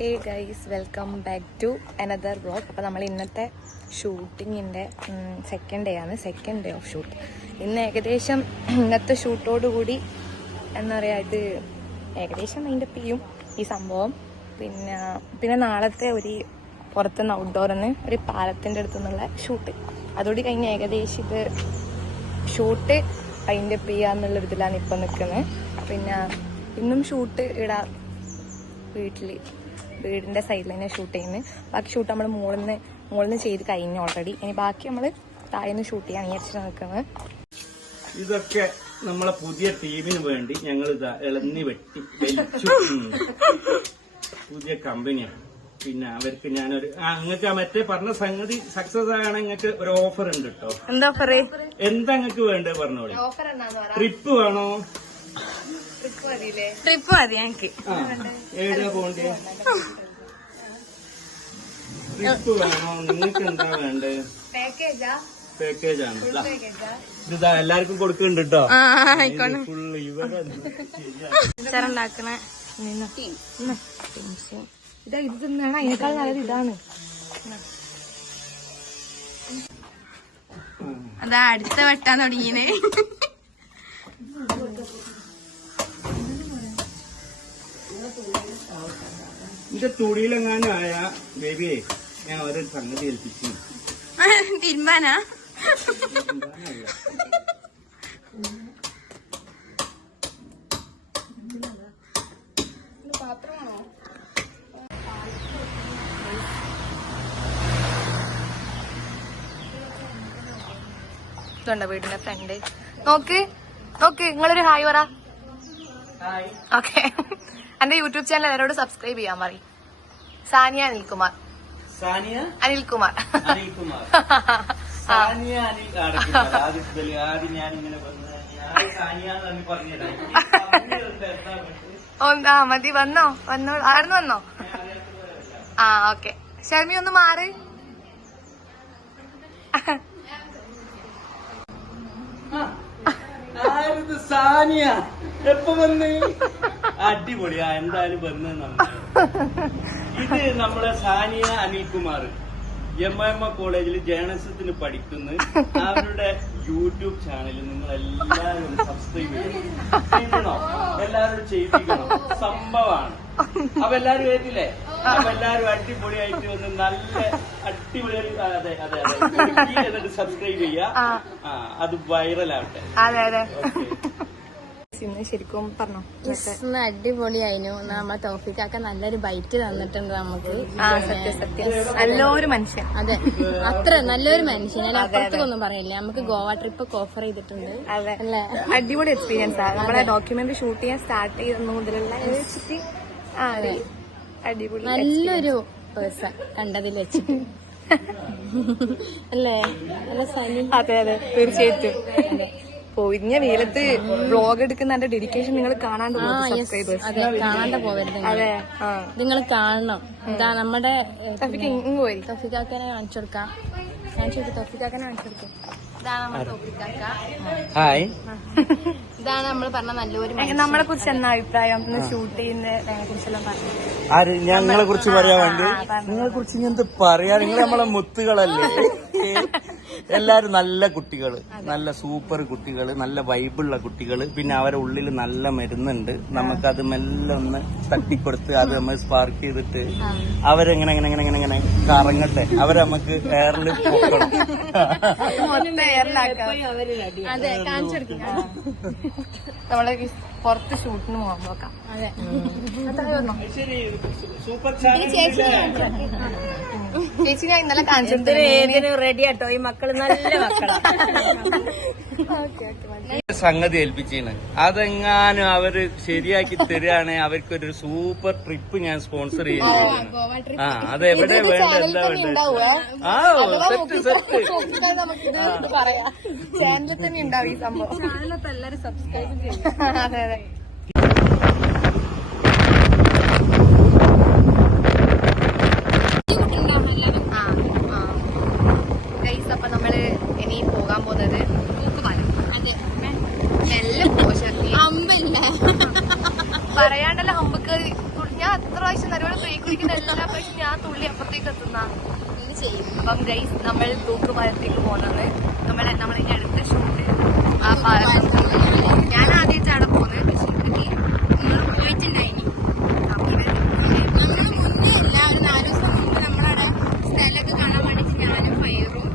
Hey guys, welcome back to another vlog. അപ്പോൾ നമ്മൾ ഇന്നത്തെ ഷൂട്ടിങ്ങിൻ്റെ സെക്കൻഡ് ഡേ ഓഫ് ഷൂട്ട്. ഇന്ന് ഏകദേശം ഇന്നത്തെ ഷൂട്ടോടുകൂടി എന്താ പറയുക, ഇത് ഏകദേശം അതിൻ്റെ ചെയ്യും ഈ സംഭവം. പിന്നെ നാളത്തെ ഒരു പുറത്തുനിന്ന് ഔട്ട്ഡോറിന്ന് ഒരു പാലത്തിൻ്റെ അടുത്തു നിന്നുള്ള ഷൂട്ട് അതോടെ കഴിഞ്ഞ് ഏകദേശം ഇത് ഷൂട്ട് അതിൻ്റെ ചെയ്യാന്നുള്ളൊരു ഇതിലാണ് ഇപ്പം നിൽക്കുന്നത്. പിന്നെ ഇന്നും ഷൂട്ട് ഇടാം വീടിൻ്റെ സൈഡിൽ തന്നെ ഷൂട്ട് ചെയ്യുന്നത്. ബാക്കി ഷൂട്ട് നമ്മൾ മുകളിൽ ചെയ്ത് കഴിഞ്ഞു ഓൾറെഡി. ഇനി ബാക്കി നമ്മൾ താഴെ ഷൂട്ട് ചെയ്യാൻ വിചാരിച്ചിട്ട് നിൽക്കുന്നത്. ഇതൊക്കെ നമ്മളെ പുതിയ ടീമിന് വേണ്ടി ഞങ്ങൾ ഇതാ ഇളന്നി വെട്ടി പുതിയ കമ്പനിയാണ്. പിന്നെ അവർക്ക് ഞാനൊരു നിങ്ങൾക്ക് മറ്റേ പറഞ്ഞ സംഗതി സക്സസ് ആണ്. നിങ്ങൾക്ക് ഒരു ഓഫർ ഉണ്ട് കേട്ടോ. എന്താ ഓഫർ? എന്താ നിങ്ങൾക്ക് വേണ്ടത് പറഞ്ഞോളി. ട്രിപ്പ് വേണോ? ട്രിപ്പ് മതി ഞങ്ങക്ക്. എവിടെയാ പോണ്ടേ? ട്രിപ്പ് വേണോ? നിങ്ങൾക്ക് എന്താ വേണ്ടത്? പാക്കേജ് ആണ്. ഇതാ എല്ലാവർക്കും കൊടുക്കുന്നുണ്ട് കേട്ടോ. ഫുള്ള് ഇവരുണ്ടാക്കണ ഇതാ ഇത് തിന്നാണ്. അതിനേക്കാൾ നല്ലത് ഇതാണ്. അതാ അടുത്ത വെട്ടാൻ തുടങ്ങിയേ. എന്റെ തുടിയിലെങ്ങാനും ആയ ബേബിയെ ഞാൻ ഒരു സംഗതി ഏൽപ്പിച്ചു. തീരുമാനാ ഇതുണ്ടോ വീടിന്റെ ഫ്രണ്ട്. നോക്ക് നിങ്ങളൊരു ഹായ് പറ. ഓക്കെ, എന്റെ യൂട്യൂബ് ചാനൽ എല്ലാവരോട് സബ്സ്ക്രൈബ് ചെയ്യാൻ പറയും. സാനിയ അനിൽകുമാർ. അനിൽകുമാർ. മതി. വന്നോ ആയിരുന്നു വന്നോ? ആ ഓക്കെ. ഷർമി ഒന്ന് മാറ്. സാനിയ എപ്പോ വന്ന്? അടിപൊളിയാ. എന്തായാലും വന്ന് ഇത് നമ്മളെ സാനിയ അനിൽകുമാർ എം കോളേജിൽ ജേർണലിസത്തിന് പഠിക്കുന്നു. അവരുടെ യൂട്യൂബ് ചാനൽ നിങ്ങൾ എല്ലാവരും സബ്സ്ക്രൈബ് ചെയ്യണം. എല്ലാവരും ചെയ്യിപ്പിക്കണം. സംഭവമാണ്. അപ്പൊ എല്ലാരും കേട്ടില്ലേ? അപ്പൊ എല്ലാരും അടിപൊളിയായിട്ട് വന്ന് നല്ല അടിപൊളി. അതെ എന്നിട്ട് സബ്സ്ക്രൈബ് ചെയ്യാ. അത് വൈറലാവട്ടെ. ശരിക്കും പറഞ്ഞോ, അടിപൊളിയായിരുന്നു. നമ്മളെ തൗഫീഖാക്ക നല്ലൊരു ബൈറ്റ് തന്നിട്ടുണ്ട് നമുക്ക്. നല്ലൊരു മനുഷ്യൻ. അതെ, അത്ര നല്ലൊരു മനുഷ്യൻ. ഞാൻ അപ്പുറത്തേക്കൊന്നും പറയില്ല. നമുക്ക് ഗോവ ട്രിപ്പ് ഒക്കെ ഓഫർ ചെയ്തിട്ടുണ്ട്. അല്ലേ? അടിപൊളി എക്സ്പീരിയൻസ് ആണ്. നമ്മളെ ഡോക്യുമെന്ററി ഷൂട്ട് ചെയ്യാൻ സ്റ്റാർട്ട് ചെയ്യുന്ന മുതലുള്ള അടിപൊളി നല്ലൊരു പേഴ്സൺ കണ്ടതിൽ വെച്ചിട്ട് അല്ലേ? നല്ല സനി. അതെ തീർച്ചയായിട്ടും. പൊരിഞ്ഞ വെയിലത്ത് വ്ളോഗ് എടുക്കുന്ന എന്റെ ഡെഡിക്കേഷൻ നിങ്ങൾ കാണാണ്ട് സബ്സ്ക്രൈബേഴ്സ്. അതെ, കാണാണ്ട പോവരുത്. അതെ, നിങ്ങൾ കാണണം. ഇതാ നമ്മുടെ തൗഫീഖാക്കനെ കാണിച്ചു കൊടുക്കാം. തൗഫീഖാക്കനെ കാണിച്ചു കൊടുക്കാം. ഇതാണ് നമ്മുടെ തൗഫീഖാക്ക. ഹായ്. ഇതാണ് നമ്മൾ പറഞ്ഞ നല്ലൊരു നമ്മളെ കുറിച്ച് എന്നാ അഭിപ്രായം? ഷൂട്ട് ചെയ്യുന്നതിനെ കുറിച്ചെല്ലാം പറഞ്ഞു. ഞങ്ങളെ കുറിച്ച് പറയാൻ വേണ്ടി നിങ്ങളെ കുറിച്ച് എന്ത് പറയാ? നിങ്ങൾ നമ്മളെ മുത്തുകളല്ലേ. എല്ലാരും നല്ല കുട്ടികള്, നല്ല സൂപ്പർ കുട്ടികള്, നല്ല വൈബുള്ള കുട്ടികള്. പിന്നെ അവരെ ഉള്ളിൽ നല്ല മരുന്നുണ്ട്. നമുക്കത് മെല്ലെ ഒന്ന് തട്ടിക്കൊടുത്ത് അത് നമ്മൾ സ്പാർക്ക് ചെയ്തിട്ട് അവരെങ്ങനെ കറങ്ങട്ടെ. അവരെ നമുക്ക് എയറിൽ പൊക്കണം. അതെ, കാണിച്ചു കൊടുക്കാം. നമ്മളെ പുറത്ത് ഷൂട്ടിന് പോകാൻ നോക്കാം. അതെ, സൂപ്പർ ചേച്ചി ഞാൻ ഇന്നലെ കാണിച്ചിട്ട് റെഡി ആട്ടോ. ഈ മക്കള് നല്ല മക്കളാണ്. സംഗതി ഏൽപ്പിച്ചാണ്. അതെങ്ങാനും അവര് ശരിയാക്കി തരികയാണെങ്കിൽ അവർക്കൊരു സൂപ്പർ ട്രിപ്പ് ഞാൻ സ്പോൺസർ ചെയ്യുന്നു. അത് എവിടെ വേണ്ട, എന്താ വേണ്ടത്? ചാനലിൽ തന്നെ ഉണ്ടാവും ഈ സംഭവം. എല്ലാരും സബ്സ്ക്രൈബ് ചെയ്യും. അതെ അപ്പൊ നമ്മള് ഇനി പോകാൻ പോകുന്നത് തൂക്കുപാലം. പറയാണ്ടല്ലോ ഹമ്പക്ക്. ഞാൻ അത്ര പ്രാവശ്യം ഒരുപാട് ഇപ്പുറത്തേക്ക് എല്ലാ പക്ഷെ ഞാൻ തുള്ളി അപ്പുറത്തേക്ക് എത്തുന്ന അപ്പം ഗൈസ് നമ്മൾ തൂക്കുപാലത്തേക്ക് പോകുന്നത് നമ്മളിനി അടുത്ത ഷൂട്ട് ആ പാലം. ഞാൻ ആദ്യമായിട്ടാണ് പോകുന്നത്. പക്ഷെ നിങ്ങൾ പോയിട്ടുണ്ടായി സ്ഥലമൊക്കെ കാണാൻ വേണ്ടിട്ട് ഞാനും ഫയറും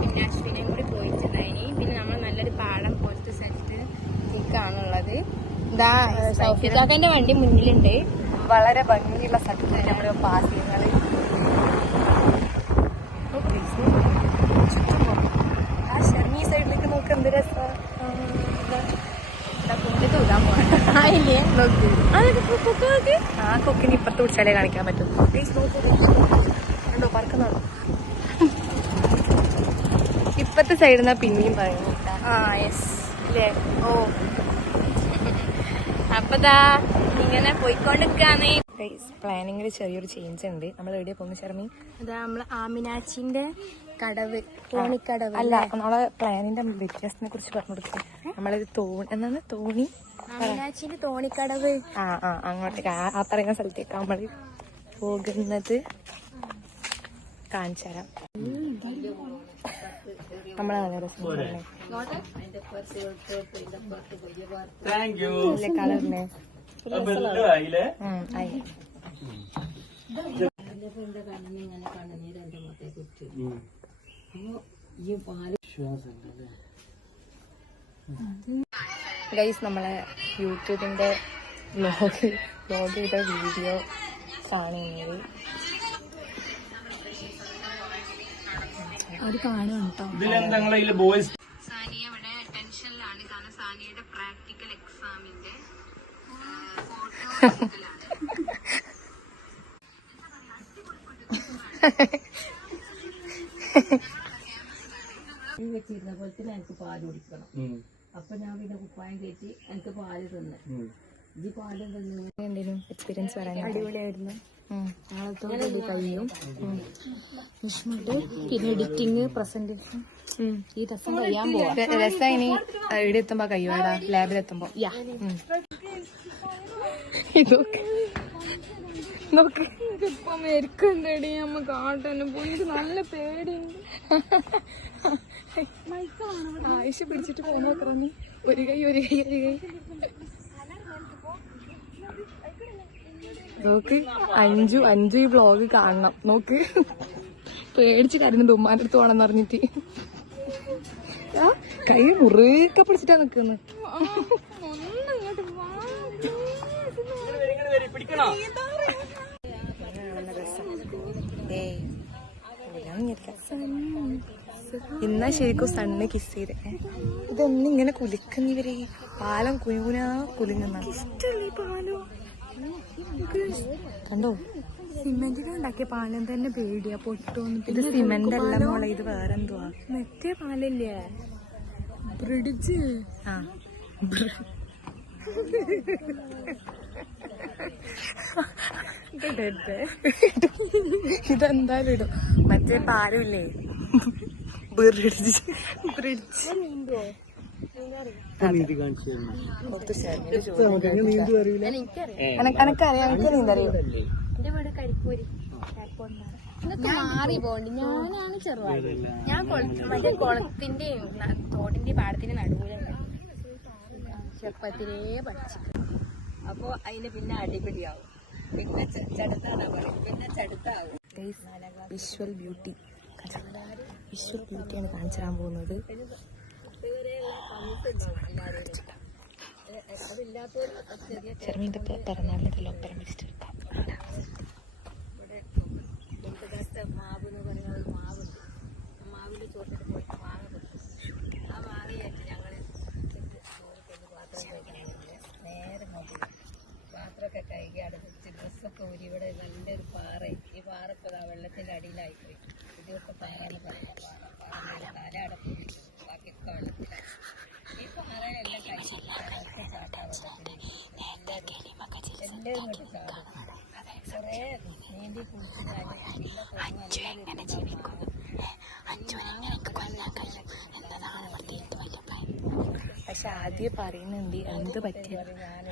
പിന്നെ അശ്വിനെയും കൂടി പോയിട്ടുണ്ടായി. പിന്നെ നമ്മൾ നല്ലൊരു പാടം പോലത്തെ സ്ഥലത്തേക്കാണുള്ളത്. ഇതാ സൗഫിക്കാക്കന്റെ വണ്ടി മുന്നിലുണ്ട്. വളരെ ഭംഗിയുള്ള സ്ഥലത്ത് നമ്മൾ പാസ് ചെയ്യുന്നത്. ആ ഷെർമി സൈഡിലേക്ക് നോക്ക് എന്ത് രസം. കുണ്ടി തൂകാൻ പോകെ ആ കൊക്കിന് ഇപ്പുറത്ത് പിടിച്ചാലേ കാണിക്കാൻ പറ്റും. കണ്ടോ പറക്കുന്നുണ്ടോ? ഇപ്പത്തെ സൈഡിൽ നിന്നാ പിന്നെയും പറയുന്നു. ആ യെസ് അല്ലേ? ഓ അപ്പതാ ഇങ്ങനെ പോയിക്കൊണ്ടിരിക്കാന്നേ. പ്ലാനിങ്ങിൽ ചെറിയൊരു ചേഞ്ച് ഉണ്ട്. നമ്മൾ എവിടെയാ പോകുന്നത് ഷർമി? അതാ നമ്മള് ആമിനാച്ചിന്റെ കടവ്, തോണിക്കടവ്. അല്ല, അപ്പൊ നമ്മളെ പ്ലാനിന്റെ വ്യത്യാസത്തിനെ കുറിച്ച് പറഞ്ഞു കൊടുക്കുക. നമ്മളൊരു എന്താണ് തോണി, ആമിനാച്ചിന്റെ തോണിക്കടവ്. അങ്ങോട്ടേക്ക് ആ പറയുന്ന സ്ഥലത്തേക്ക് നമ്മള് പോകുന്നത് കാണിച്ചു തരാം. നമ്മളെ നല്ല രസം കളറിനെ ആയി. ഗൈസ് നമ്മളെ യൂട്യൂബിന്റെ വ്ലോഗ് ചെയ്ത വീഡിയോ കാണുന്നത് അത് കാണും കേട്ടോ. സാനിയ ഇവിടെ ടെൻഷനിലാണ്. കാരണം സാനിയുടെ പ്രാക്ടിക്കൽ എക്സാമിന്റെ വെച്ചിരുന്ന പോലെ തന്നെ എനിക്ക് പാല് കുടിക്കണം. അപ്പൊ ഞാൻ പിന്നെ കുപ്പായം കയറ്റി എനിക്ക് പാല് തിന്ന് ഈ പാല് തിന്നു. എന്തെങ്കിലും എക്സ്പീരിയൻസ് പറയാൻ? അടിപൊളിയായിരുന്നു. നാളത്തോടെ ഇത് കഴിയും. പിന്നെ എഡിറ്റിങ്, പ്രസന്റേഷൻ ഈ രസം കഴിയാൻ പോവാ. രസം ഇനി ഇവിടെ എത്തുമ്പോ കഴിയുവാടാ, ലാബിലെത്തുമ്പോ. നോക്ക് ഇപ്പം മരിക്കണ്ടേടി നമ്മ കാട്ടന്നെ പോയി. എനിക്ക് നല്ല പേടിയുണ്ട്. ആയിഷ പിടിച്ചിട്ട് പോന്നു നോക്കറ. ഒരു കൈ നോക്ക്. അഞ്ചു ഈ വ്ലോഗ് കാണണം. നോക്ക് പേടിച്ച് കരുന്നുണ്ട് ഉമ്മാന്റെ അടുത്ത് പോണെന്ന് പറഞ്ഞിട്ട്. കൈ മുറുക്ക പിടിച്ചിട്ടാ നിക്കുന്നത്. ഇന്നാ ശരിക്കും സണ്ണ് കിസ് ചെയ്തേ. ഇതൊന്നും ഇങ്ങനെ കുലിക്കുന്നിവര്. പാലം കുഞ്ഞുനാ കുലുങ്ങുന്ന പാലം കണ്ടോ? സിമെന്റിന് ഉണ്ടാക്കിയ പാലം തന്നെ പേടിയാ പൊട്ടോന്ന്. ഇത് സിമെന്റ് അല്ല മോളെ, ഇത് വേറെന്തുവാ? മറ്റേ പാലല്ലേ ബ്രിഡ്ജ്. ഇതെന്തായാലും ഇടും. മറ്റേ പാലമില്ലേ, ബ്രിഡ്ജ്. എനക്കറിയാം, എനിക്ക് നീന്തറിയോ? എന്റെ വീട് കരിപ്പൂര്. മാറി പോണ്ട്. ഞാനാണ് ചെറുതായി. ഞാൻ മറ്റേ കുളത്തിന്റെ തോടിന്റെ പാടത്തിന്റെ നടുവിലുണ്ട്. ചെറുപ്പത്തിലേ പഠിച്ചു. അപ്പൊ അതിന് പിന്നെ അടിപൊളിയാവും. പിന്നെ ചടുത്താണ് പിന്നെ ചടുത്താവും. വിഷ്വൽ ബ്യൂട്ടിയാണ് കാണിച്ചു തരാൻ പോകുന്നത്. ചെറുമീൻ്റെ പിറന്നാളിന്റെ ഒപ്പരം വെച്ചിട്ടെടുക്കാം. മാവ് എന്ന് പറയുന്ന ഒരു മാവുണ്ട്. മാവിന്റെ ചോട്ടിട്ട് പോയിട്ട് മാങ്ങ കിട്ടും. ആ മാങ്ങയായിട്ട് ഞങ്ങള് പാത്രം കഴിക്കണമെങ്കിൽ നേരെ മതി. പാത്രമൊക്കെ കഴുകി അടുപ്പിച്ച് ഡ്രസ്സൊക്കെ ഊരി. ഇവിടെ നല്ലൊരു പാറ. ഈ പാറ ഇപ്പോൾ വെള്ളത്തിന്റെ അടിയിലായിപ്പോയി. ഇതൊക്കെ പാറന്ന് പറയുന്ന പാറ തല അടപ്പ് ബാക്കിയൊക്കെ വെള്ളത്തിലായി. ഈ പാറയെല്ലാം കഴിച്ച് ചാട്ടാ വെള്ളത്തിൽ എല്ലാവരും കൊണ്ട് ചാടും. കുറേ നീന്തി കുളിച്ചാൽ പക്ഷെ ആദ്യം പറയുന്നുണ്ട് എന്ത് പറ്റിയ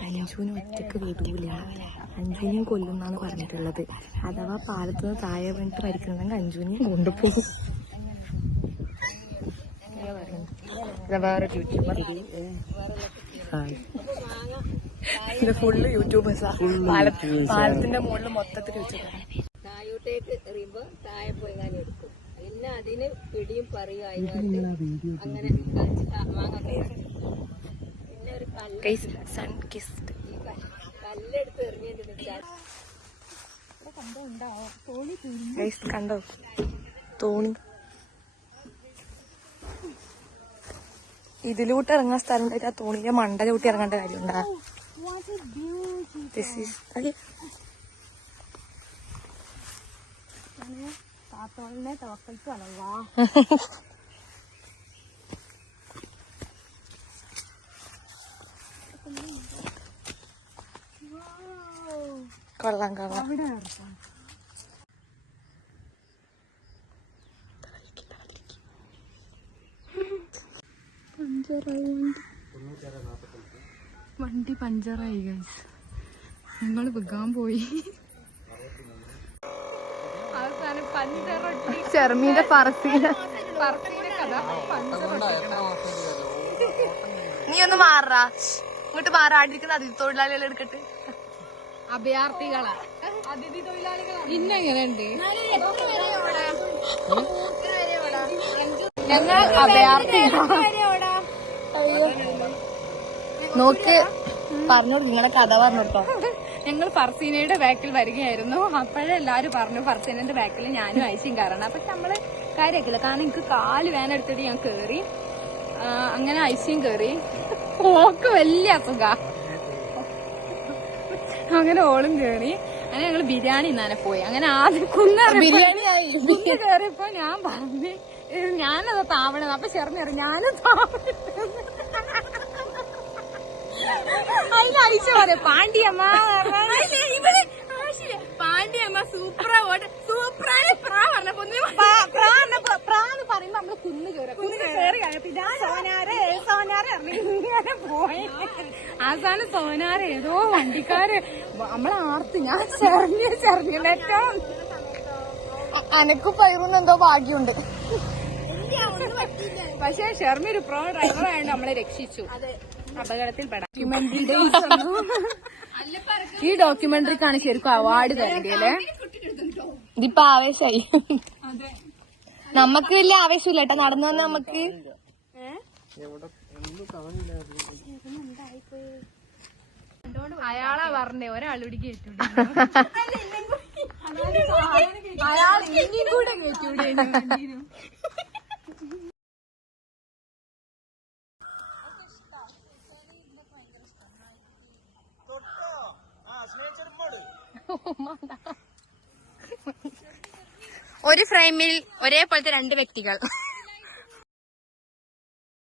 അഞ്ജുവിന് ഒറ്റക്ക് വിടൂല, അഞ്ജുവിനെയും കൊല്ലുന്നാണ് പറഞ്ഞിട്ടുള്ളത്. അഥവാ പാലത്തുനിന്ന് താഴെ വീണിട്ട് മരിക്കുന്നെങ്കിൽ അഞ്ജുവിനെയും കൊണ്ടുപോകും. വേറെ യൂട്യൂബർ ഇത് ഫുള്ള് യൂട്യൂബേഴ്സാ. പാലത്തിന്റെ മുകളിൽ മൊത്തത്തിൽ യൂട്യൂബർ. താഴോട്ടേക്ക് എറിയുമ്പോ താഴെ പോയി ഞാൻ എടുക്കും. പിന്നെ അതിന് പിടിയും പറയുമായിട്ട് അങ്ങനെ മാങ്ങ പിന്നെ ഒരു കല്ലെടുത്ത് എറിഞ്ഞിട്ട് കണ്ടോ തോണി. ഇതിലൂട്ട് ഇറങ്ങാൻ സ്ഥലം ഉണ്ടായിട്ട് ആ തോണിയിലെ മണ്ട ചൂട്ടി ഇറങ്ങേണ്ട കാര്യമുണ്ടാ. കൊള്ളാം കൊള്ളാം. വണ്ടി പഞ്ചറായി ഗൈസ്. ഞങ്ങൾ വിൽക്കാൻ പോയി. ചെറുമീന്റെ പറസീന നീ ഒന്ന് മാറാ, ഇങ്ങോട്ട് മാറാണ്ടിരിക്കുന്ന അതിഥി തൊഴിലാളികൾ എടുക്കട്ടെ. അഭയാർത്ഥികളാ, അതിഥി തൊഴിലാളികളാ. ഇന്നെങ്ങനെയുണ്ട് ഞങ്ങൾ അഭയാർത്ഥികളാ. നോക്ക് പറഞ്ഞോളൂ, നിങ്ങളെ കഥ പറഞ്ഞോട്ടോ. ഞങ്ങൾ ഫർസീനയുടെ ബാക്കിൽ വരികയായിരുന്നു. അപ്പോഴേ എല്ലാരും പറഞ്ഞു ഫർസീനന്റെ ബാക്കിൽ ഞാനും ഐശയും കയറണം. പക്ഷെ നമ്മള് കാര്യമാക്കില്ല, കാരണം എനിക്ക് കാല് വേനെടുത്തിട്ട് ഞാൻ കേറി. അങ്ങനെ ഐശയും കേറി. ഓക്ക് വലിയ അസുഖ. അങ്ങനെ ഓളും കേറി. അങ്ങനെ ഞങ്ങള് ബിരിയാണി ഇന്നാനെ പോയി. അങ്ങനെ ആദ്യം കുന്ന് കേറിയപ്പോ ഞാൻ പറഞ്ഞു ഞാനത് താവണത്. അപ്പൊ ചെറുന്നേറി ഞാനും താവണ. അതിന് ഐശ പറയാ പാണ്ടിയമ്മ പാണ്ടിയമ്മ സൂപ്പറായി പ്രാന്ന് പറയുമ്പോ നമ്മള് കുന്ന് കയറി കഴിഞ്ഞ സോനാരെ പോയി. അവസാനം സോനാരെ ഏതോ വണ്ടിക്കാര് നമ്മളെ ആർത്ത് ഞാൻ ചെറിഞ്ഞിട്ടോ. അനക്ക് പയറുന്ന എന്തോ ഭാഗ്യമുണ്ട്. പക്ഷെ ഷെർമി ഒരു പ്രോ ഡ്രൈവറായോണ്ട് നമ്മളെ രക്ഷിച്ചു അപകടത്തിൽ പെടാം. ഈ ഡോക്യുമെന്ററിക്കാണ് ശരിക്കും അവാർഡ് തരേണ്ടല്ലേ. ഇതിപ്പോ ആവേശായി. നമുക്ക് വലിയ ആവേശമില്ല കേട്ടോ നടന്നു വന്ന നമുക്ക്. അയാളാ പറഞ്ഞേ ഒരാളുടി കേട്ടൂടെ, അയാൾ ഇനിയും കൂടെ കേട്ടൂടെ. ഒരു ഫ്രെയിമിൽ ഒരേപോലത്തെ രണ്ട് വ്യക്തികൾ.